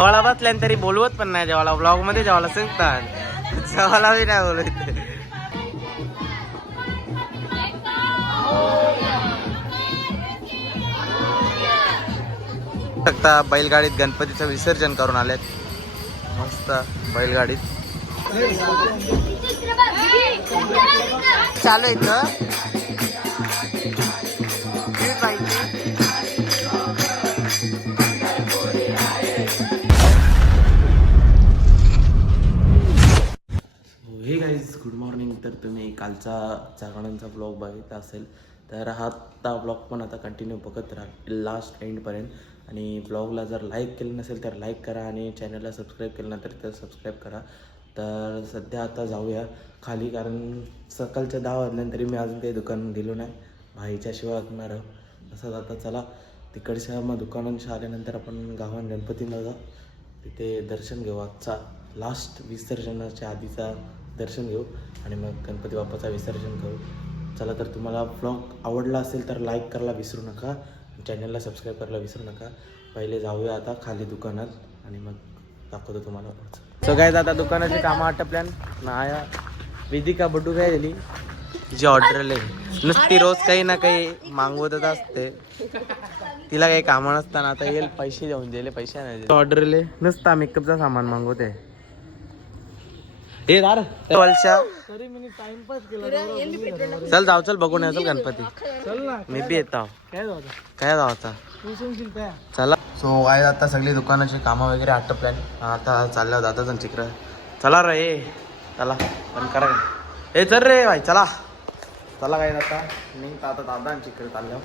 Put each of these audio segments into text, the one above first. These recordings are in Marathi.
जेवायला बसल्या तरी बोलवत पण नाही जेवायला. ब्लॉग मध्ये जेवायला सांगतात, जेवायला बी नाही बोलत. आता बैलगाडीत गणपतीचं विसर्जन करून आलेत. मस्त बैलगाडीत चालू इथं हे गाईज गुड मॉर्निंग. तर तुम्ही कालचा जागरणांचा ब्लॉग बघितला असेल तर हा ब्लॉग पण आता कंटिन्यू बघत राहा लास्ट एंडपर्यंत. आणि ब्लॉगला जर लाईक केलं नसेल तर लाईक करा आणि चॅनलला सबस्क्राईब केलं नंतर तर सबस्क्राईब करा. तर सध्या आता जाऊया खाली, कारण सकाळच्या 10 वाजल्यानंतरी मी अजून काही दुकान गेलो नाही, भाईच्या शिवाय वागणार तसंच. आता चला तिकडच्या मग दुकानांशी आल्यानंतर आपण गावात गणपतीला जाऊ, तिथे दर्शन घेऊ. आजचा लास्ट विसर्जनाच्या आधीचा दर्शन घेऊ आणि मग गणपती बाप्पाचा विसर्जन करू. चला तर तुम्हाला ब्लॉग आवडला असेल तर लाईक करायला विसरू नका, चॅनलला सबस्क्राईब करायला विसरू नका. पहिले जाऊया आता खाली दुकानात आणि मग दाखवतो तुम्हाला. सो गाईज आता दुकानाची कामं आटपल्यान नाया वेदिका बटू काय झाली, तिची ऑर्डर लय नुसती रोज काही ना काही मागवतच असते. तिला काही कामं नसताना आता येईल पैसे देऊन दिले, पैसे नाही ऑर्डर लय नुसता मेकअपचा सामान मागवते. हे दार चल जाऊ, चल बघून या, चल गणपती मी बी येतो. काय जायचा चला. सो आहे आता सगळी दुकानाची कामं वगैरे आटपल्या. आता चालल्या दादा चित्र. चला रे चला पण करा हे चल रे भाई चला चला. काय आता निघता आता दादांच्याकडे चालल्यावर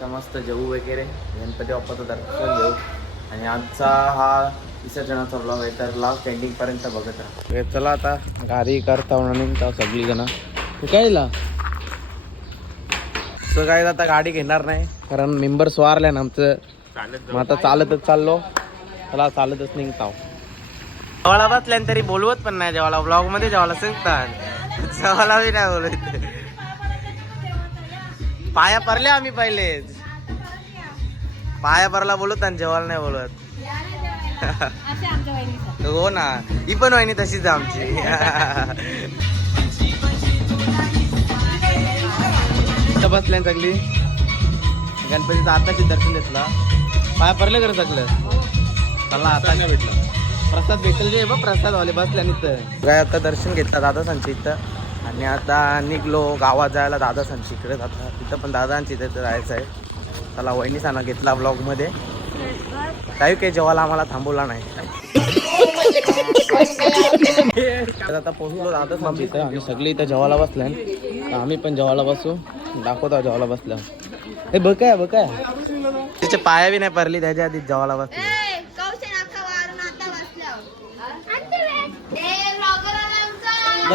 तर मस्त जेवू वगैरे, गणपती बाप्पाचं दर्शन घेऊ आणि आजचा हा विसर्जनाचा ब्लॉग आहे तर लास्ट एंडिंग पर्यंत बघत राहा. चला आता गाडी करता निघता सगळी जण. तू काय दिला सो काय आता गाडी घेणार नाही कारण मेंबर्स वारल्या ना आमचं, मग आता चालतच चाललो. चला चालतच निघता. जेवायला बसल्यान तरी बोलवत पण नाही जेवायला. ब्लॉग मध्ये जेवायला सांगतात, जेवायला बी नाही बोलत. पाया पडले आम्ही पहिलेच, पाया पडला बोलत आणि जेवायला नाही बोलत. हो ना, ही पण वाहिनी तशीच आमची. बसल्या सगळी गणपतीचं आताची दर्शन घेतला, पाया पडले कर सगळं. चला आता काय भेटलं प्रसाद भेटेल जे बघ, प्रसाद वाले बसल्या इथं काय. आता दर्शन घेतलं दादासांची इथं आणि आता निघलो गावात जायला दादासांची इकडे. आता तिथं पण दादांची इथं जायचं आहे. चला वहिनीसांना घेतला ब्लॉगमध्ये, काही जेवायला आम्हाला थांबवला नाही. आता पोहोचलो दादासांची इथं आणि सगळी इथं जेवायला बसल्या. आम्ही पण जेवायला बसू, दाखवतो जेवायला बसल्या. हे बघ काय तिचे पाया बी नाही पडली त्याच्या आधी जेवायला बसले.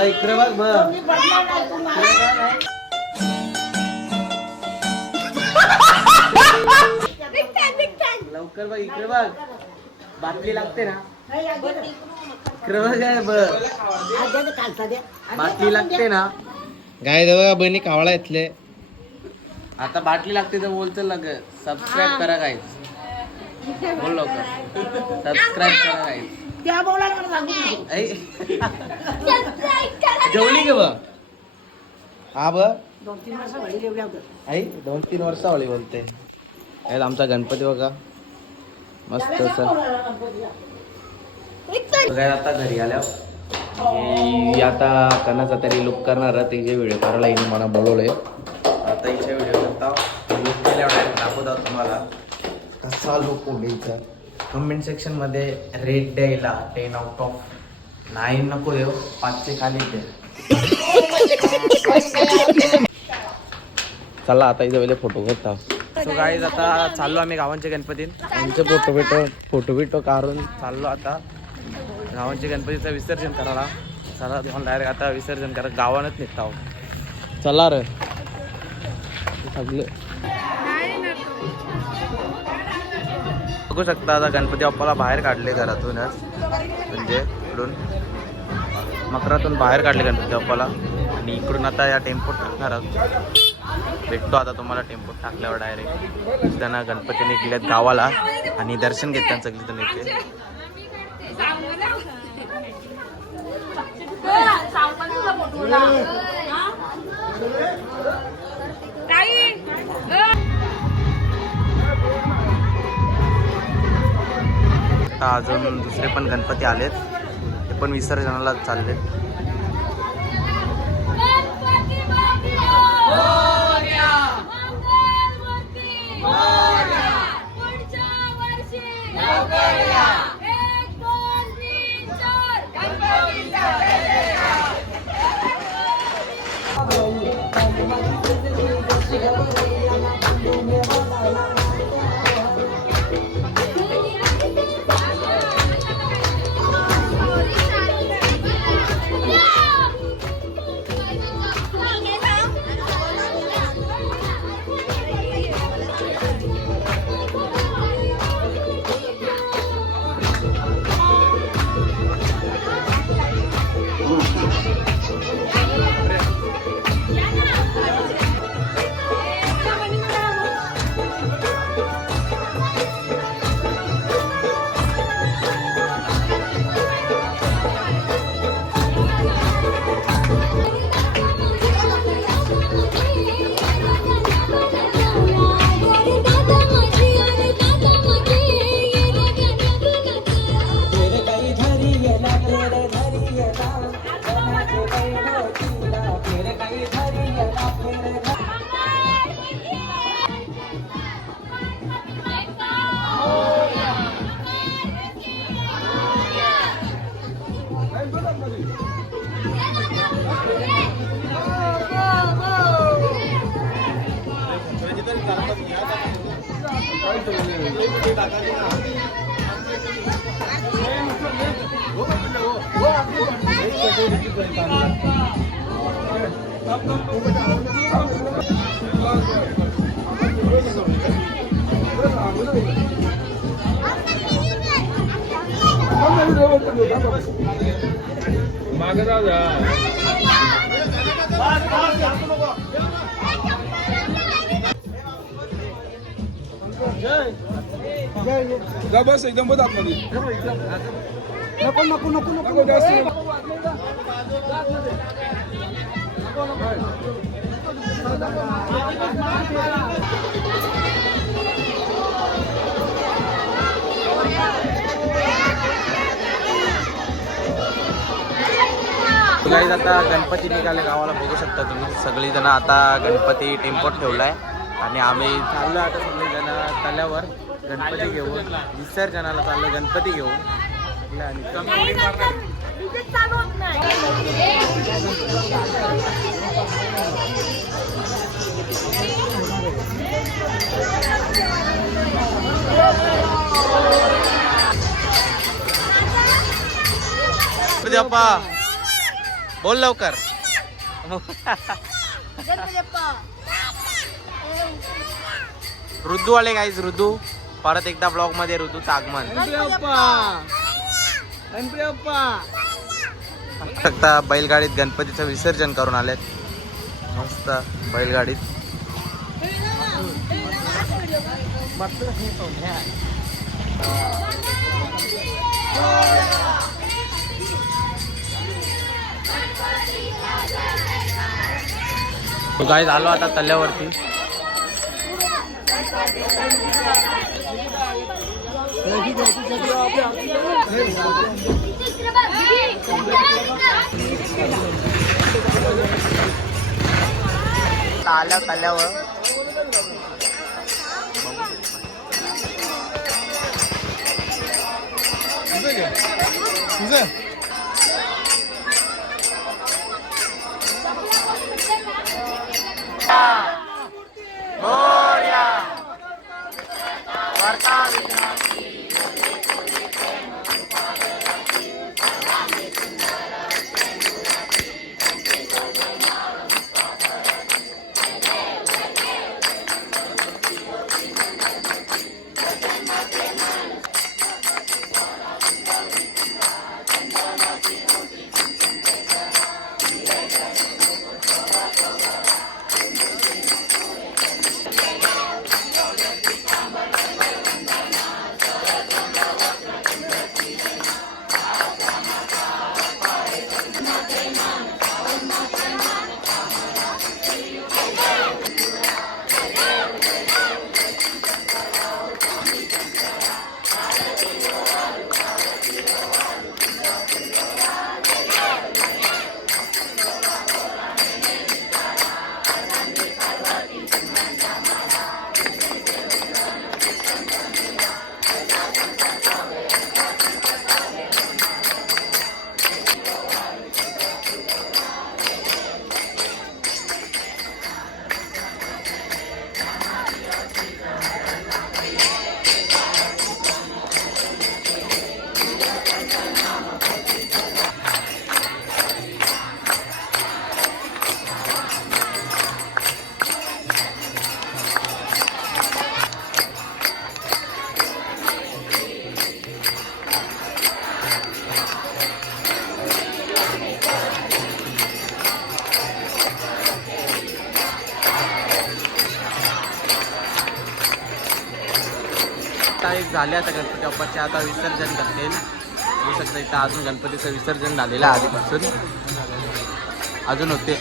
इकडे बघ लवकर बघ, इकडे बघ बाटली लागते ना, इकडे बघ काय बघ बाटली लागते ना. गाय बघा बहिणी कावळा येतले. आता बाटली लागते तर बोलतो लग सबस्क्राईब करा गाईज, बोल लवकर सबस्क्राईब करा गाईज. जेवली गे बघ हा बघ 2-3 वर्षावळी बोलते. आमचा गणपती बघा मस्त. काय आता घरी आल्यावर आता कणाचा तरी लुक करणार तिचे व्हिडिओ करायला येईल मला बोलवलंय. आता इथे व्हिडिओ करता लुक केल्यावर दाखवता तुम्हाला कसा लुक उडायचा. कमेंट सेक्शन मध्ये रेट द्यायला 10 out of 9 नको देऊ, 5 खाली दे. चला आता इथे पहिले फोटो घेता. सो गाईज आता चाललो आम्ही गावांच्या गणपतीत, आमचे फोटो बिटो काढून चाललो आता गावांच्या गणपतीचं विसर्जन करायला. चला डायरेक्ट आता विसर्जन करा गावानच निघता आहोत. चला रे सगळे बघू शकता. आता गणपती बाप्पाला बाहेर काढले घरातूनच, म्हणजे इकडून मकरातून बाहेर काढले गणपती बाप्पाला आणि इकडून आता या टेम्पोत टाकणार आहोत. भेटतो आता तुम्हाला टेम्पोत टाकल्यावर डायरेक्ट. त्यांना गणपती निघलेत गावाला आणि दर्शन घेत त्यांचं सगळी जण इथे. आता अजून दुसरे पण गणपती आलेत, ते पण विसर्जनाला चाललेत. बस एकदम बघ आतमध्ये. नको नको नको नको जास्त. गाईज आता गणपती निघाले गावाला, बघू शकता तुम्ही सगळी जण. आता गणपती टेम्पोत ठेवलाय आणि आम्ही चाललो आता सगळी जण तल्यावर गणपती घेऊन विसर्जनाला चाललो गणपती घेऊन. बाप्पा बोल लवकर. ऋतू आले गाईज, ऋतू परत एकदा ब्लॉग मध्ये ऋतूचं आगमन. शकता बैलगाडीत गणपतीचं विसर्जन करून आलेत. मस्त बैलगाडीत. गाईज आलो आता तल्यावरती. आल्या तल्यावर झाले आता गणपती बाप्पाचे आता विसर्जन करतील. होऊ शकतं इथं अजून गणपतीचं विसर्जन झालेलं आहे आधीपासून अजून होते.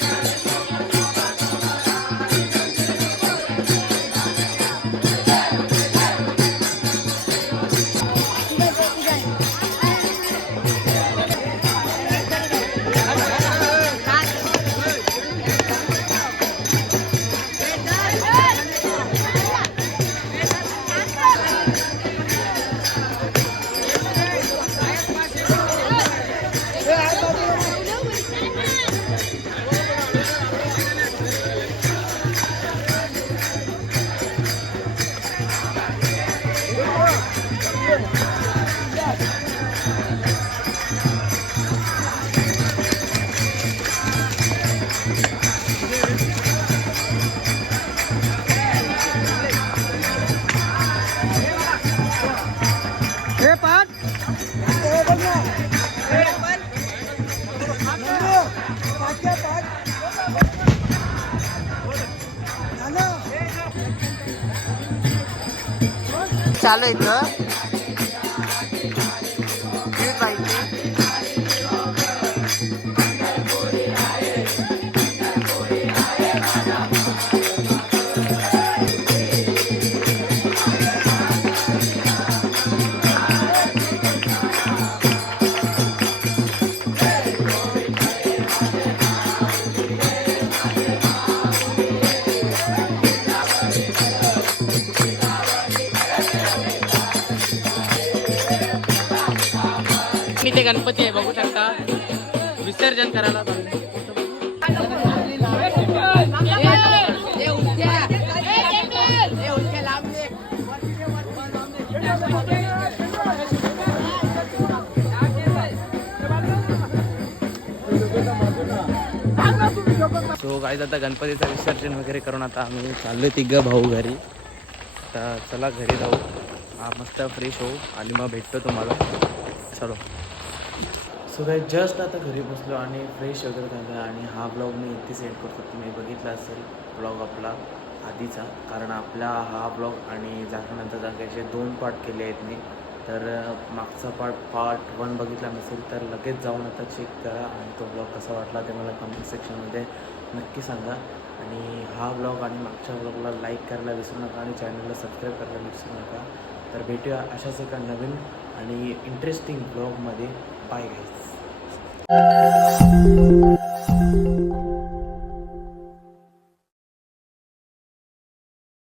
चालू इथं इथे गणपती आहे बघू शकता विसर्जन करायला सो गाईज आता गणपतीचं विसर्जन वगैरे करून आता आम्ही चाललोय तिघं भाऊ घरी. आता चला घरी जाऊ मस्त फ्रेश होऊ आणि मग भेटतो तुम्हाला. चलो. सो गाईज जस्ट आता घरी बसलो आणि फ्रेश वगैरे झालं आणि हा ब्लॉग मी इथे सेंड करतो. तुम्ही बघितला असेल ब्लॉग आपला आधीचा, कारण आपला हा ब्लॉग आणि जागरणाचा जागेचे 2 पार्ट केले आहेत मी. तर मागचा पार्ट 1 बघितला नसेल तर लगेच जाऊन आता चेक करा आणि तो ब्लॉग कसा वाटला ते मला कमेंट सेक्शनमध्ये नक्की सांगा. आणि हा ब्लॉग आणि मागच्या ब्लॉगला लाईक करायला विसरू नका आणि चॅनलला सबस्क्राईब करायला विसरू नका. तर भेटूया अशाच एका नवीन आणि इंटरेस्टिंग ब्लॉगमध्ये. Bye guys.